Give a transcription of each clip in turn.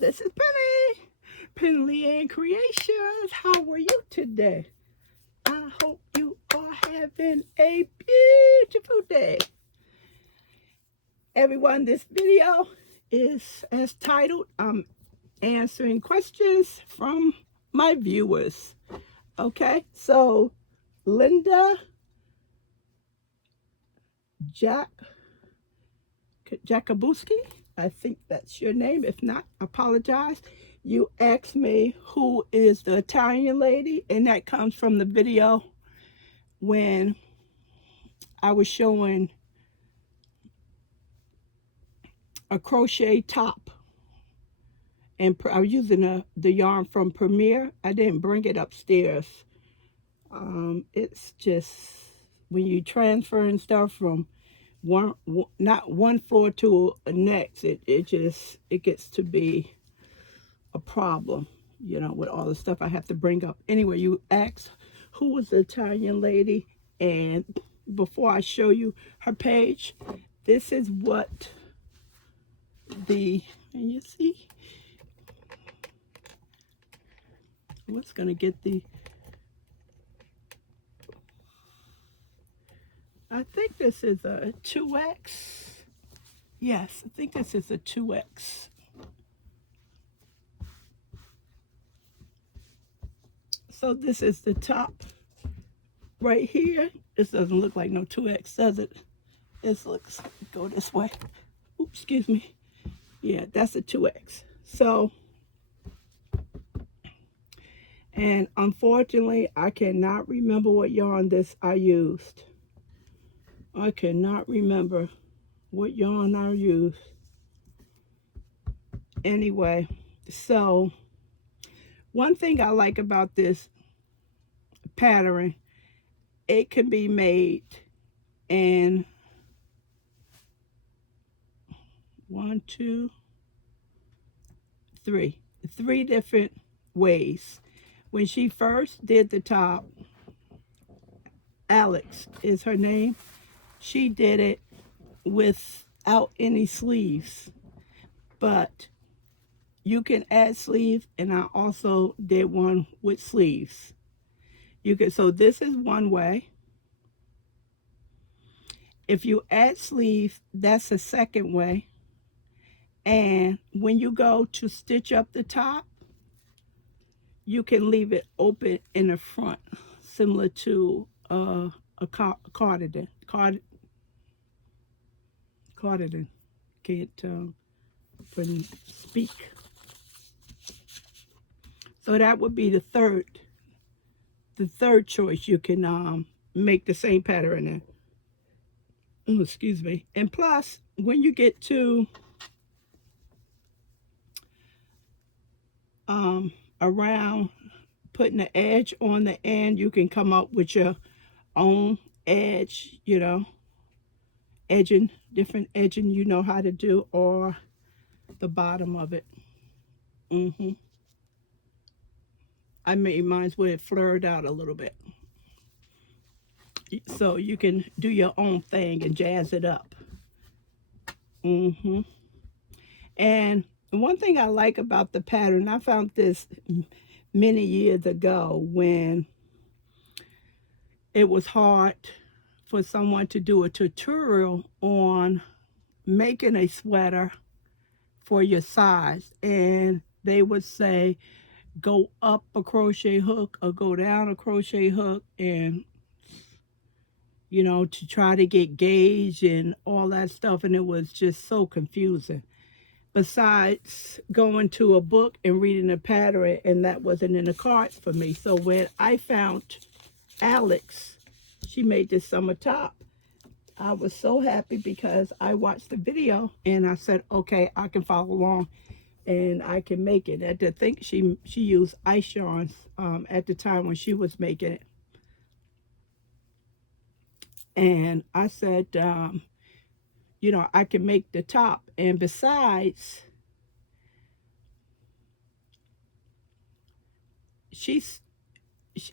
This is Penley-Ann Creations. How are you today? I hope you are having a beautiful day. Everyone, this video is as titled, I'm answering questions from my viewers. Okay, so Linda Jacobuski, I think that's your name. If not, I apologize. You asked me who is the Italian lady, and that comes from the video when I was showing a crochet top, and I was using the yarn from Premier. I didn't bring it upstairs. It's just when you transferring stuff from not one floor to the next, it gets to be a problem, you know, with all the stuff I have to bring up. Anyway, you asked who was the Italian lady, and before I show you her page, this is what and you see what's gonna get I think this is a 2X. Yes, I think this is a 2X. So this is the top right here. This doesn't look like no 2X, does it? This looks, go this way. Oops, excuse me. Yeah, that's a 2X. So, and unfortunately, I cannot remember what yarn I used. I cannot remember what yarn I used. Anyway, so one thing I like about this pattern, it can be made in 3 different ways. When she first did the top, Alex is her name, she did it without any sleeves, but you can add sleeves, and I also did one with sleeves. You can, so this is one way. If you add sleeves, that's the second way. And when you go to stitch up the top, you can leave it open in the front, similar to a cardigan. Cardigan. Can't speak. So that would be the third choice. You can make the same pattern in. Oh, excuse me. And plus, when you get to around putting the edge on the end, you can come up with your own edge, you know, different edging you know how to do, or the bottom of it. I made mine where it flared out a little bit, so you can do your own thing and jazz it up. And one thing I like about the pattern, I found this many years ago when it was hard for someone to do a tutorial on making a sweater for your size, and they would say go up a crochet hook or go down a crochet hook, and you know, to try to get gauge and all that stuff, and it was just so confusing. Besides going to a book and reading the pattern, and that wasn't in the cards for me. So when I found Alex, she made this summer top, I was so happy because I watched the video and I said, okay, I can follow along and I can make it. I think she used ice yarns at the time when she was making it. And I said, you know, I can make the top. And besides,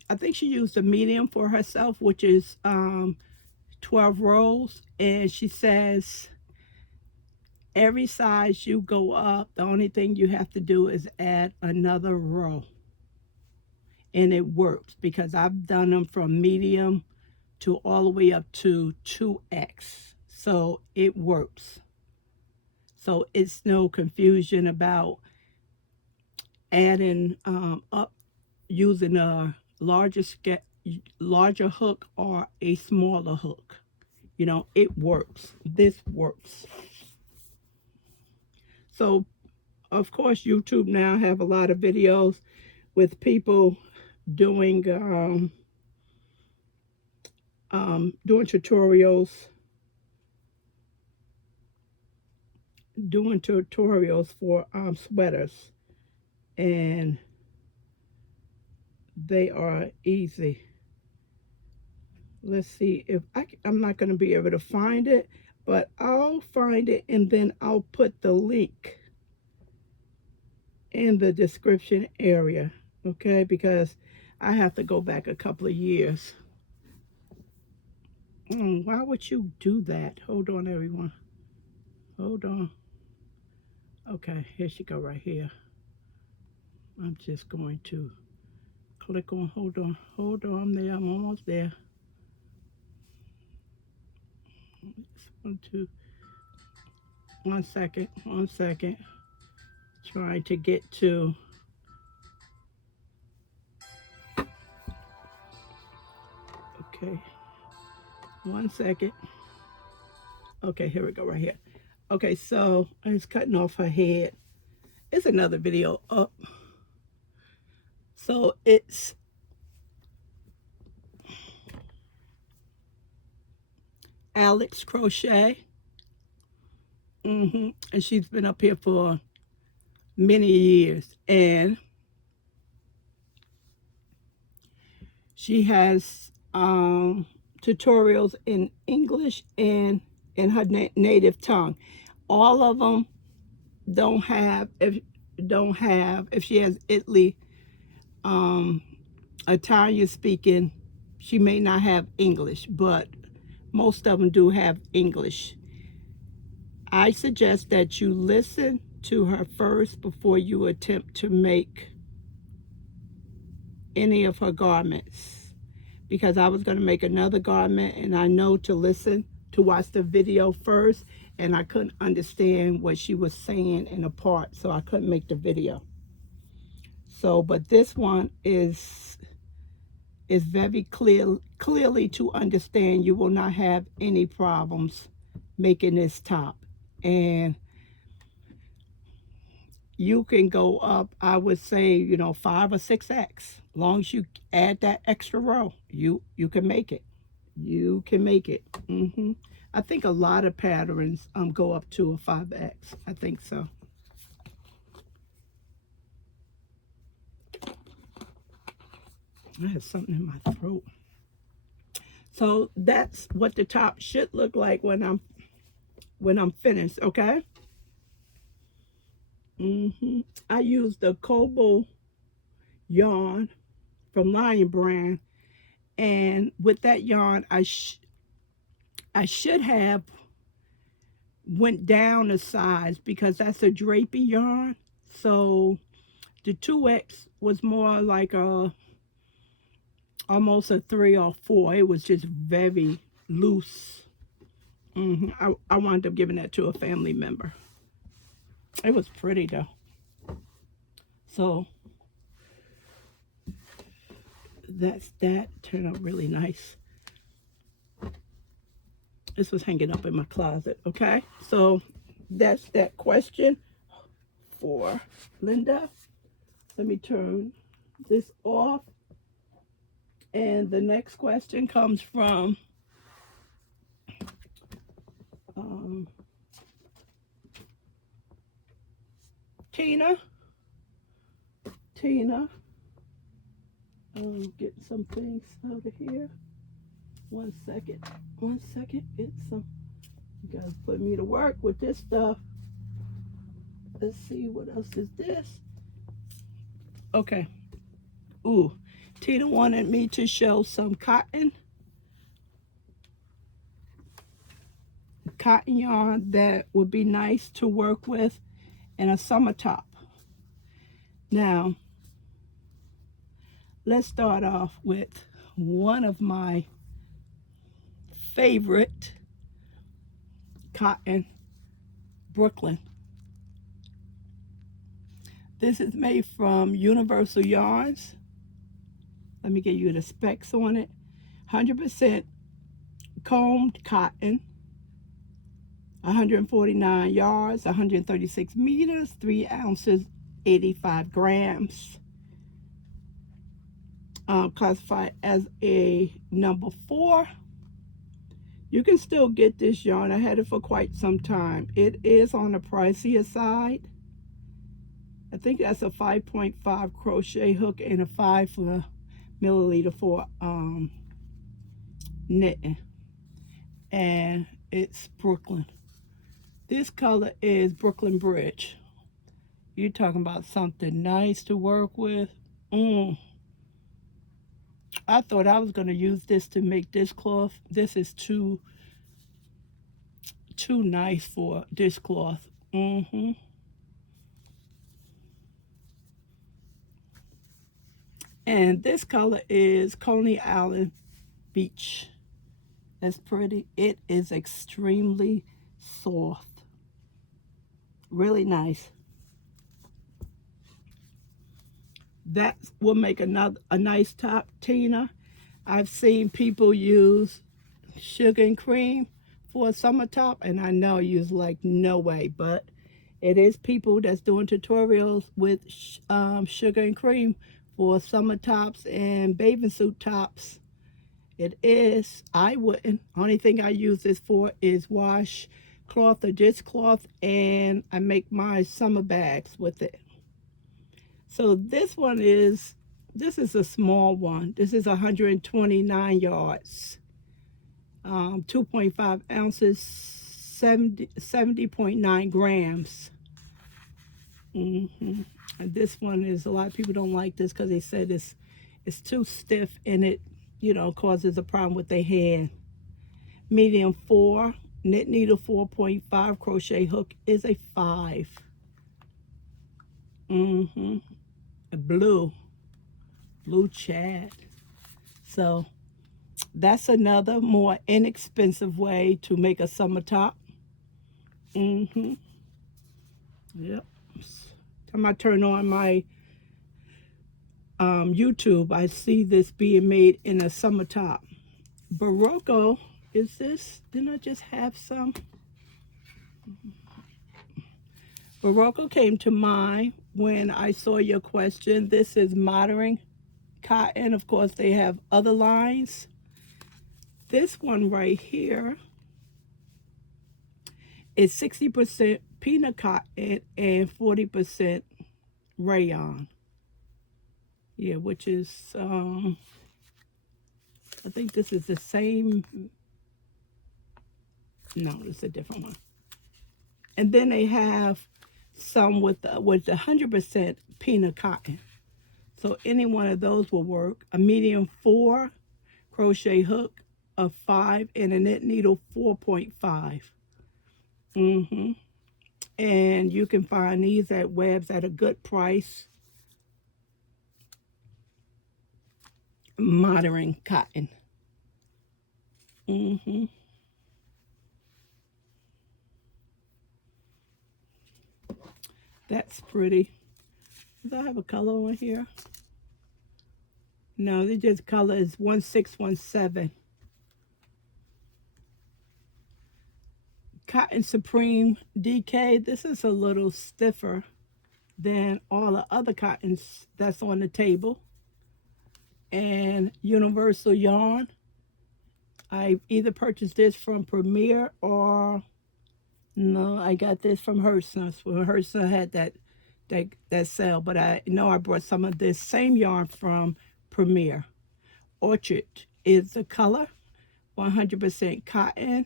I think she used a medium for herself, which is 12 rows. And she says every size you go up, the only thing you have to do is add another row. And it works because I've done them from medium to all the way up to 2X. So it works. So it's no confusion about adding up using a larger hook or a smaller hook. You know, it works. This works. So, of course, YouTube now have a lot of videos with people doing doing tutorials for sweaters, and they are easy. Let's see if I'm not going to be able to find it, but I'll find it and then I'll put the link in the description area, okay? Because I have to go back a couple of years. Why would you do that? Hold on, everyone. Hold on. Okay, here she go right here. I'm just going to click on, hold on there, I'm almost there. 1 second, trying to get to, okay, 1 second. Okay, here we go, right here. Okay, so it's cutting off her head. It's another video up. So it's Alex Crochet. And she's been up here for many years. And she has tutorials in English and in her native tongue. All of them don't have, if she has Italy, Italian speaking, she may not have English, but most of them do have English. I suggest that you listen to her first before you attempt to make any of her garments, because I was going to make another garment and I know to listen to watch the video first, and I couldn't understand what she was saying in a part, so I couldn't make the video. So, but this one is very clearly to understand. You will not have any problems making this top, and you can go up, I would say, you know, 5 or 6X. As long as you add that extra row, you can make it. You can make it. I think a lot of patterns go up to a 5X. I think so. I have something in my throat. So that's what the top should look like when I'm finished, okay? I used the Kobo yarn from Lion Brand, and with that yarn I should have went down a size because that's a drapey yarn. So the 2X was more like almost a 3 or 4. It was just very loose. I wound up giving that to a family member. It was pretty though. So that turned out really nice. This was hanging up in my closet, okay? So that's that question for Linda. Let me turn this off. And the next question comes from Tina. Get some things out of here. 1 second. Get some. You guys put me to work with this stuff. Let's see, what else is this? Okay. Ooh, Tina wanted me to show some cotton cotton yarn that would be nice to work with in a summer top. Now, let's start off with one of my favorite cotton, Brooklyn. This is made from Universal Yarns. Let me give you the specs on it. 100% combed cotton, 149 yards, 136 meters, 3 ounces, 85 grams. Classified as a number 4. You can still get this yarn. I had it for quite some time. It is on the pricier side. I think that's a 5.5 crochet hook and a 5 milliliter for knitting. And it's Brooklyn. This color is Brooklyn Bridge. You're talking about something nice to work with. I thought I was going to use this to make this cloth. This is too nice for this cloth. And this color is Coney Island Beach. That's pretty. It is extremely soft. Really nice. That will make a nice top, Tina. I've seen people use sugar and cream for a summer top, and I know you're like, no way, but it is people that's doing tutorials with sugar and cream for summer tops and bathing suit tops. It is. I wouldn't. Only thing I use this for is wash cloth or dishcloth, and I make my summer bags with it. So this is a small one. This is 129 yards, 2.5 ounces, 70.9 grams. And this one is, a lot of people don't like this because they said it's too stiff and it, causes a problem with their hand. Medium 4, knit needle 4.5, crochet hook is a 5. A blue chat. So that's another more inexpensive way to make a summer top. Yep. Time I turn on my YouTube, I see this being made in a summer top. Barocco, is this? Didn't I just have some? Barocco came to mind when I saw your question. This is modern cotton. Of course, they have other lines. This one right here is 60% peanut cotton and 40% rayon. Yeah, which is, I think this is the same. No, it's a different one. And then they have some with 100% peanut cotton. So any one of those will work. A medium 4 crochet hook, a 5, and a knit needle 4.5. And you can find these at Webs at a good price. Modern cotton. That's pretty. Do I have a color on here? No, they just color is 1617. Cotton Supreme DK. This is a little stiffer than all the other cottons that's on the table. And Universal Yarn. I either purchased this from Premier or no, I got this from Herson. When Herson had that sale, but I know I brought some of this same yarn from Premier. Orchard is the color, 100% cotton,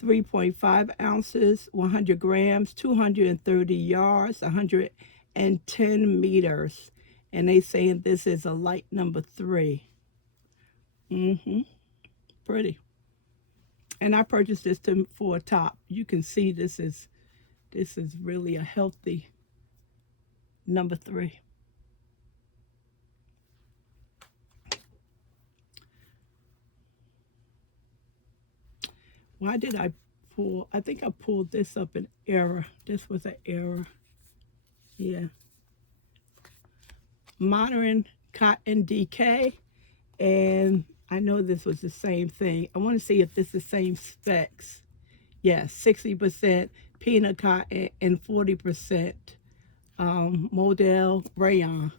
3.5 ounces, 100 grams, 230 yards, 110 meters. And they saying this is a light number 3. Pretty. And I purchased this for a top. You can see this is really a healthy number 3. Why did I pull? I think I pulled this up in error. This was an error. Yeah. Modern Cotton DK. And I know this was the same thing. I want to see if this is the same specs. Yes, 60% peanut cotton and 40% modal rayon.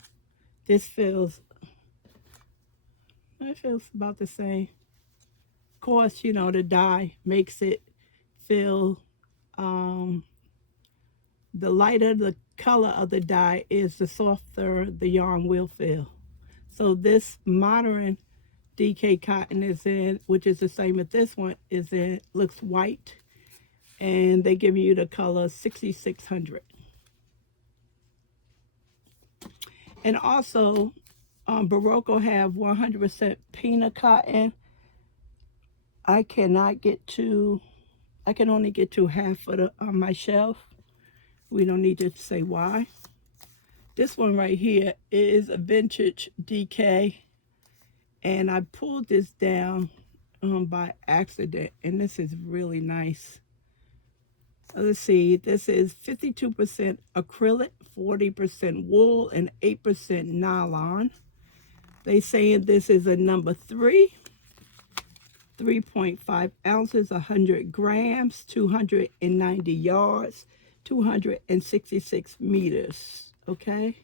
This feels about the same. Of course, you know, the dye makes it feel, the lighter the color of the dye is, the softer the yarn will feel. So this modern DK cotton is in, which is the same as this one, is in, looks white. And they give you the color 6600. And also, Barocco have 100% peanut cotton. I can only get to half of the on my shelf. We don't need to say why. This one right here is a vintage DK, and I pulled this down by accident, and this is really nice. Let's see, this is 52% acrylic, 40% wool, and 8% nylon. They saying this is a number 3, 3.5 ounces, 100 grams, 290 yards, 266 meters. Okay,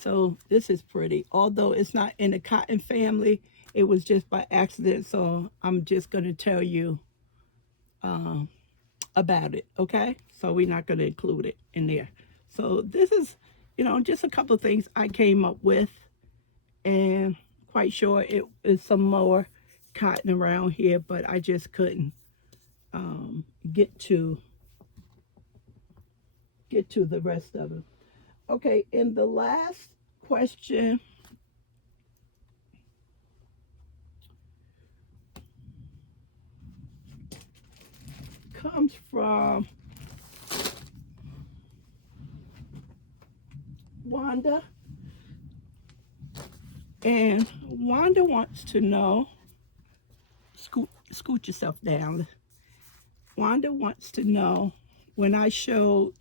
so this is pretty. Although it's not in the cotton family, it was just by accident. So I'm just going to tell you about it. Okay, so we're not going to include it in there. So this is, you know, just a couple of things I came up with, and quite sure it is some more cotton around here, but I just couldn't get to the rest of it. Okay, and the last question comes from Wanda. And Wanda wants to know, scoot yourself down. Wanda wants to know, when I showed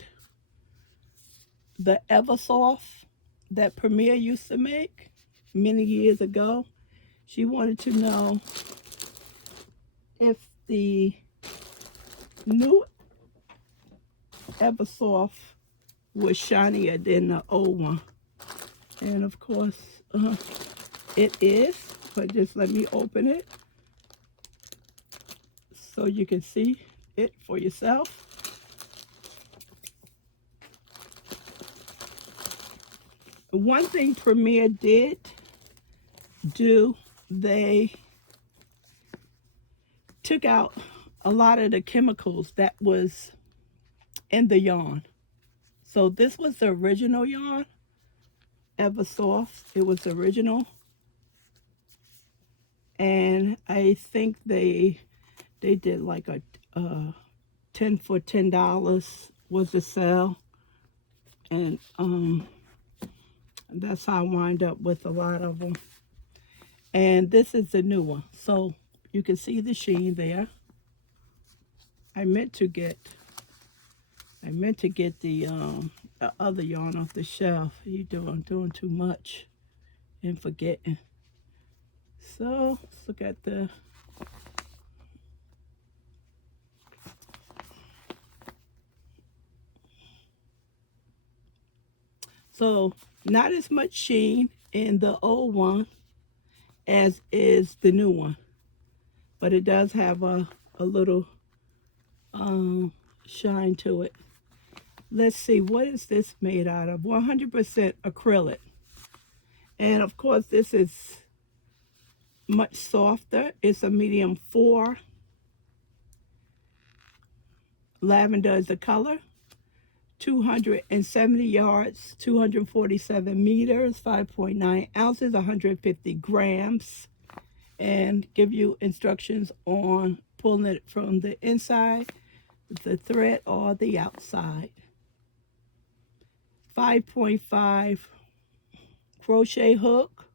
the Eversoft that Premier used to make many years ago, she wanted to know if the new Eversoft was shinier than the old one. And of course, it is, but just let me open it so you can see it for yourself. One thing Premier did do, they took out a lot of the chemicals that was in the yarn. So this was the original yarn, Eversoft. It was original. And I think they did like a 10 for $10 was the sale. And that's how I wind up with a lot of them. And this is the new one. So you can see the sheen there. I meant to get the other yarn off the shelf. I'm doing too much and forgetting. So let's look at the so not as much sheen in the old one as is the new one, but it does have a little shine to it. Let's see, what is this made out of? 100% acrylic. And of course, this is much softer. It's a medium 4. Lavender is the color. 270 yards, 247 meters, 5.9 ounces, 150 grams. And give you instructions on pulling it from the inside, the thread, or the outside. 5.5 crochet hook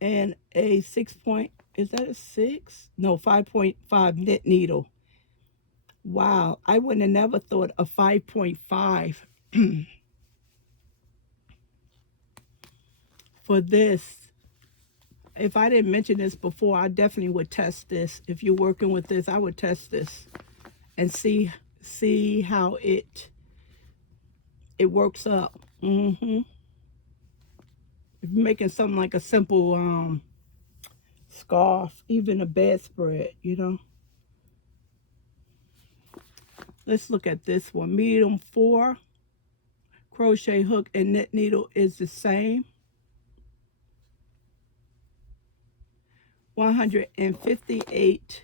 and a 6 point, is that a 6? No, 5.5 knit needle. Wow, I would have never thought of 5.5 for this. If I didn't mention this before, I definitely would test this. If you're working with this, I would test this and see how it works up. If you're making something like a simple scarf, even a bedspread, you know. Let's look at this one. Medium 4 crochet hook and knit needle is the same. 158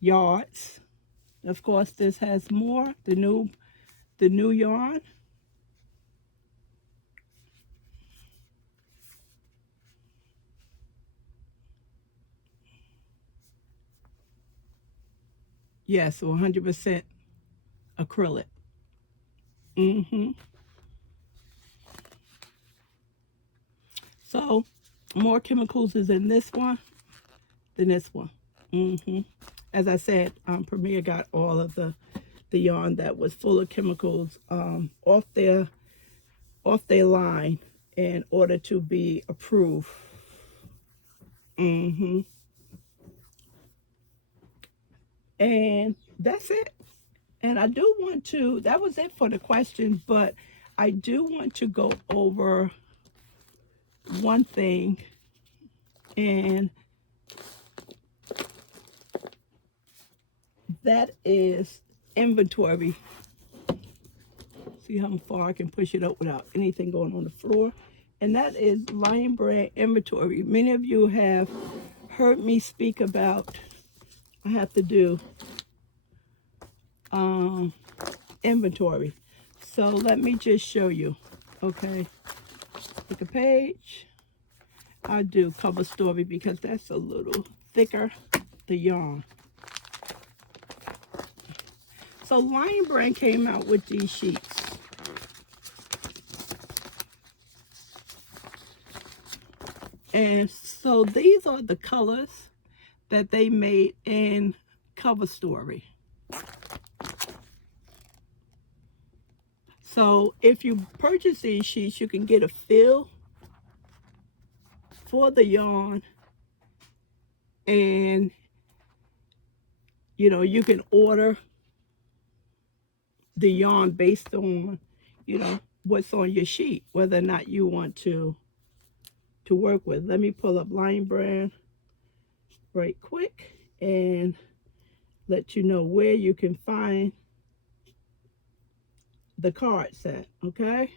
yards. Of course, this has more, the new yarn. Yes, 100% acrylic. So, more chemicals is in this one than this one. As I said, Premier got all of the yarn that was full of chemicals off their line in order to be approved. And that's it. And I do want to, that was it for the questions, but I do want to go over one thing, and that is inventory. See how far I can push it up without anything going on the floor. And that is Lion Brand inventory. Many of you have heard me speak about, I have to do inventory. So let me just show you. Okay, pick a page. I do cover story because that's a little thicker, the yarn. So Lion Brand came out with these sheets. And so these are the colors that they made in Cover Story. So if you purchase these sheets, you can get a feel for the yarn, and you know, you can order the yarn based on, you know, what's on your sheet, whether or not you want to work with. Let me pull up Lion Brand right quick and let you know where you can find the card set. Okay,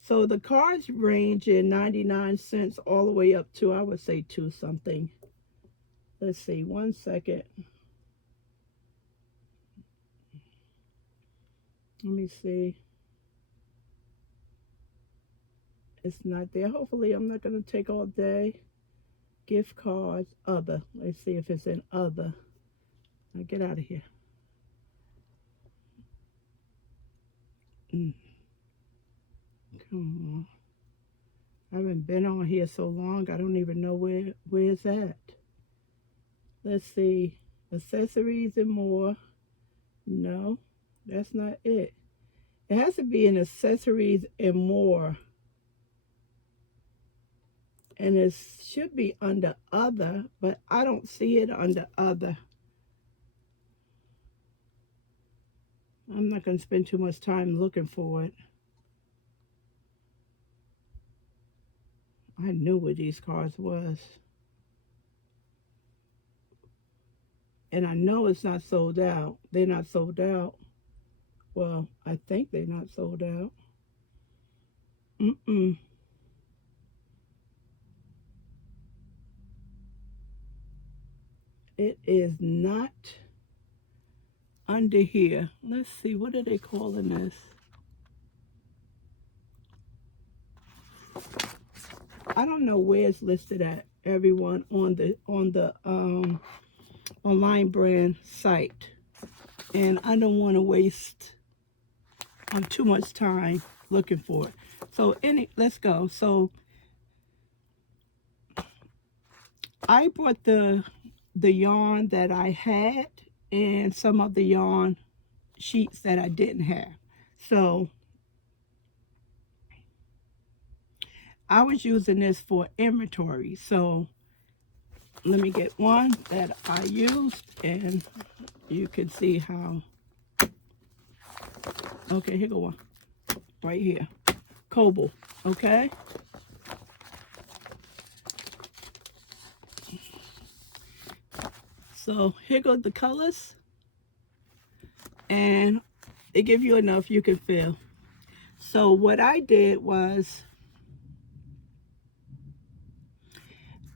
so the cards range in 99 cents all the way up to, I would say, 2 something. Let's see, 1 second. Let me see. It's not there. Hopefully I'm not going to take all day. Gift cards, other. Let's see if it's in other. Now get out of here. Come on. I haven't been on here so long, I don't even know where it's at. Let's see. Accessories and more. No, that's not it. It has to be in accessories and more. And it should be under other, but I don't see it under other. I'm not going to spend too much time looking for it. I knew where these cards was. And I know it's not sold out. They're not sold out. Well, I think they're not sold out. It is not under here. Let's see, what are they calling this? I don't know where it's listed at, everyone, on the Lion Brand site, and I don't want to waste too much time looking for it. So let's go. So I brought the yarn that I had and some of the yarn sheets that I didn't have. So I was using this for inventory. So let me get one that I used, and you can see how. Okay, here go one right here. Cobalt, okay? So here go the colors, and they give you enough you can fill. So what I did was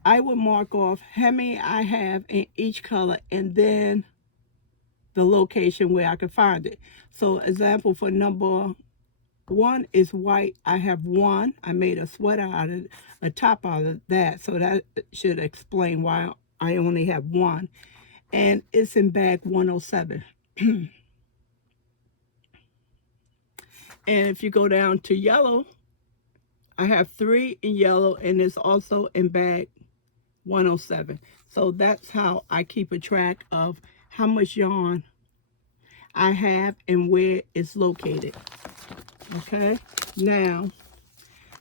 I would mark off how many I have in each color and then the location where I could find it. So example for number 1 is white. I have 1. I made a sweater out of a top out of that, so that should explain why I only have 1. And it's in bag 107. And if you go down to yellow, I have 3 in yellow, and it's also in bag 107. So that's how I keep a track of how much yarn I have and where it's located. Okay, now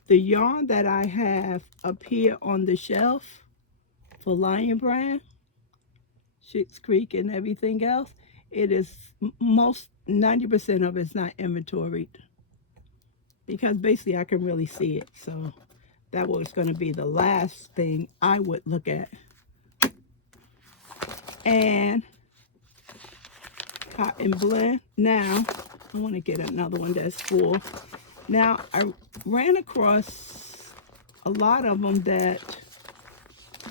the yarn that I have up here on the shelf for Lion Brand, Schitt's Creek and everything else, it is most 90% of it's not inventoried, because basically I can really see it. So that was going to be the last thing I would look at. And cotton blend. Now I want to get another one that's full. Now I ran across a lot of them that,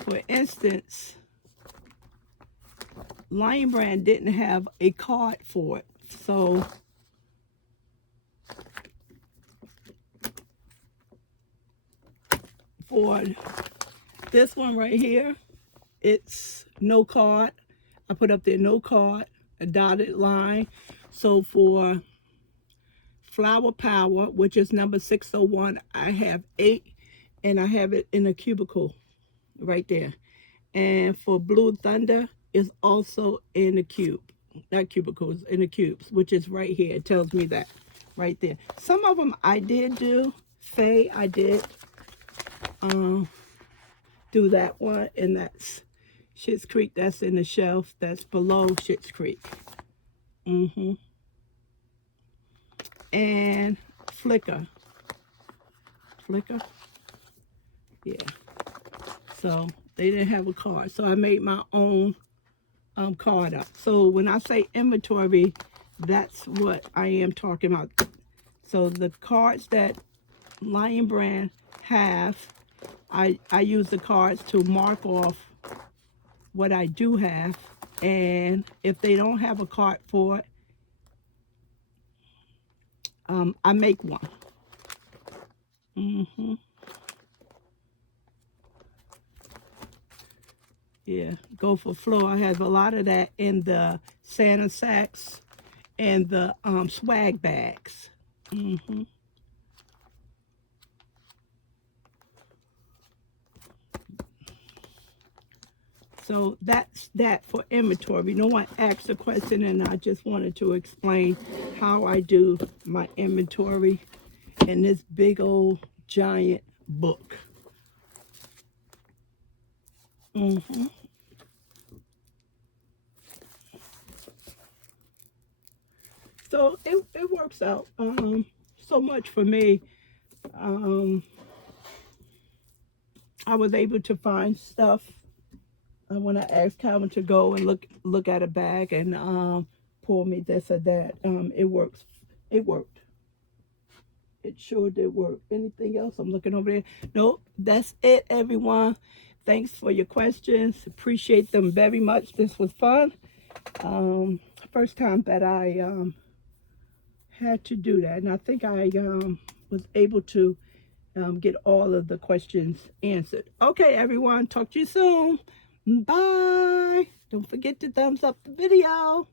for instance, Lion Brand didn't have a card for it. So for this one right here, it's no card. I put up there no card, a dotted line. So for Flower Power, which is number 601, I have 8, and I have it in a cubicle right there. And for Blue Thunder, is also in the cube. Not cubicles, in the cubes, which is right here. It tells me that right there. Some of them I did do. Faye, I did do that one, and that's Schitt's Creek. That's in the shelf that's below Schitt's Creek. And Flickr, yeah. So they didn't have a card, so I made my own card up. So when I say inventory, that's what I am talking about. So the cards that Lion Brand have, I use the cards to mark off what I do have, and if they don't have a card for it, I make one. Yeah, go for flow. I have a lot of that in the Santa sacks and the swag bags. So that's that for inventory. No one asked a question, and I just wanted to explain how I do my inventory in this big old giant book. So it works out so much for me. I was able to find stuff when I asked Calvin to go and look at a bag and pull me this or that. It works. It worked. It sure did work. Anything else? I'm looking over there. Nope. That's it, everyone. Thanks for your questions. Appreciate them very much. This was fun. First time that I had to do that, and I think I was able to get all of the questions answered. Okay, everyone. Talk to you soon. Bye. Don't forget to thumbs up the video.